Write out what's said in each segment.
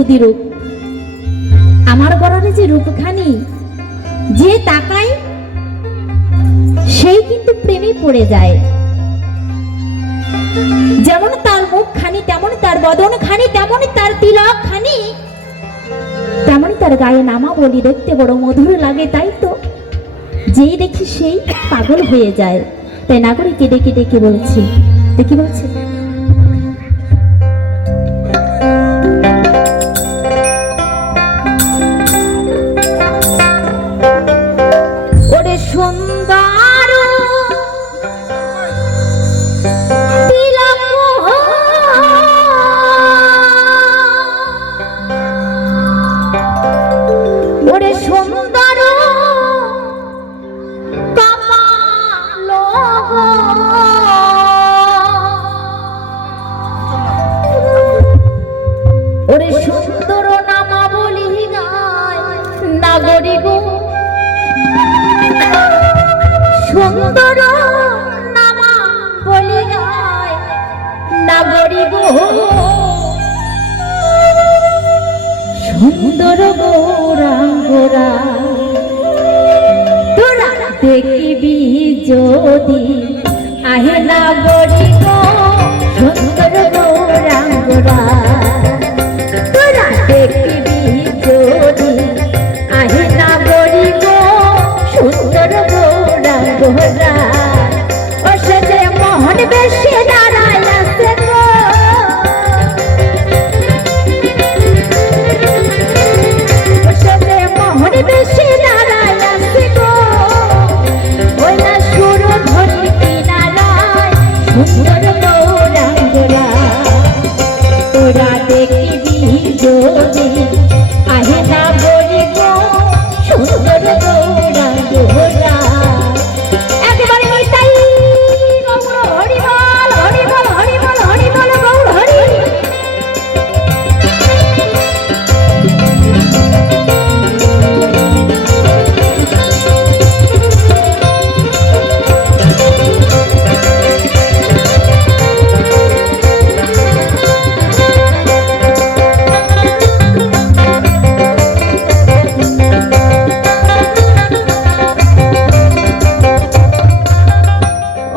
বৌদি রূপ, আমার গড়ারে যে রূপখানি, যে তাকায় সেই কিন্তু প্রেমে পড়ে যায়। যেমন তার মুখখানি, তেমন তার বদনখানি, তেমন তার তিলকখানি, তেমন তার গায়ে নামা বলি দেখতে বড় মধুর লাগে। তাই তো যেই দেখি সেই পাগল হয়ে যায়। তাই নাগরিককে ডেকে ডেকে বলছি, দেখি বলছে, ওরে সুন্দর তিলক, ওরে সুন্দর কপালো, ওরে সুন্দর নামা বলি গায় নাগরি গো, সুন্দর নামা বলি গায় নাগরি গো, সুন্দর গৌরাঙ্গরা তোরা দেখিবি যদি আহে নাগরি গো, সুন্দর গৌরাঙ্গরা তোরা দেখিবি যদি আহে নাগরি গো, সুন্দর গৌরাঙ্গরা। ও সে যে মোহন বেশি দাঁড়ায় আছে গো, ও সে যে মোহন বেশি দাঁড়ায় আছে গো, ওই না সুর ধরি কিনারায় সুন্দর গৌরাঙ্গরা তোরা দেখিবি যদি আহে নাগরি গো, সুন্দর গৌরাঙ্গরা। একেবারে তাই গৌর হরি বল, হরি বল, হরি বল, হরি বল, গৌর হরি।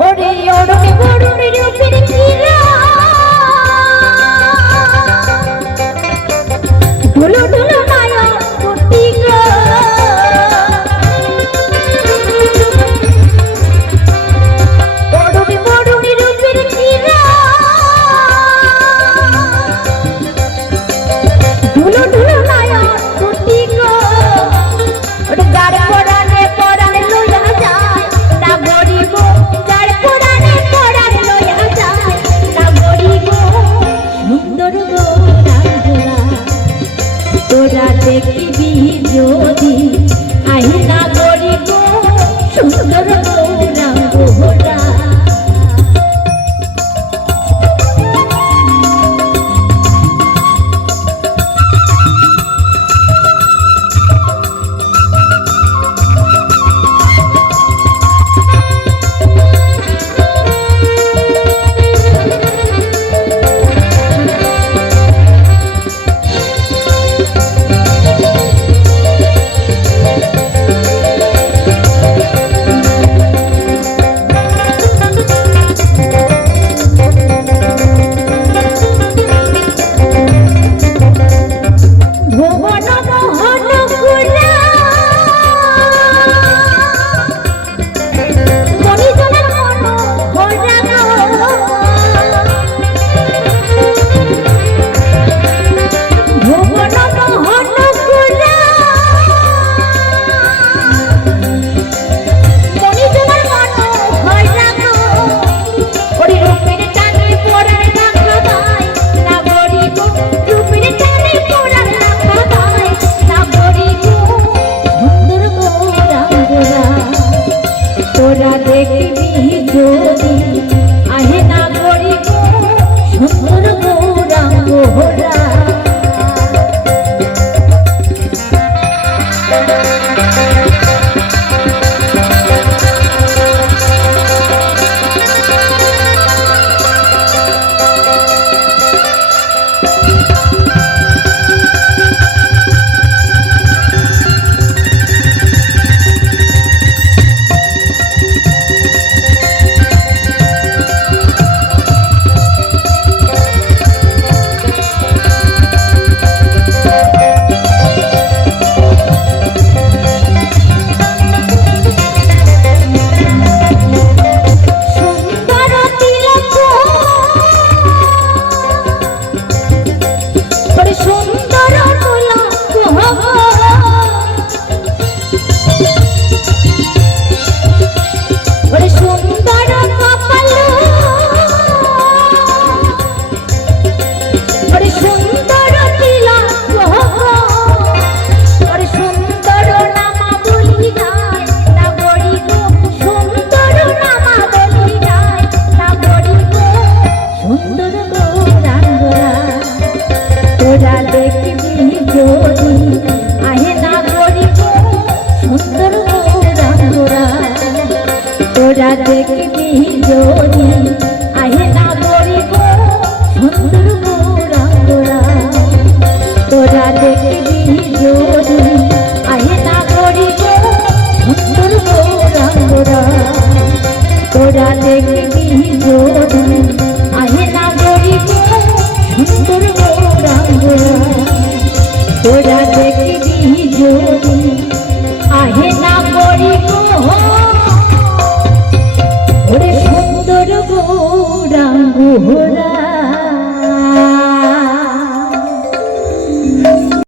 ওরে ওরে গরুর রূপের কিরা ঢুলো ঢুলো মায়া করতি গো, ওরে গরুর রূপের কিরা ঢুলো ঢুলো মায়া করতি গো, ওরে গাড় পরানে পরানে লইয়া যায় নাগরি গো, গাড় পরানে পরানে লইয়া যায় নাগরি গো, সুন্দর গৌরাঙ্গরা তোরা দেখিবি যদি আহে নাগরি গো, সুন্দর গৌরাঙ্গরা। দেখবি যদি আহে না গরিব সুন্দর গৌরাঙ্গরা তোরা দেখবি যদি আহে না গরিব ওরে সুন্দর গৌরাঙ্গ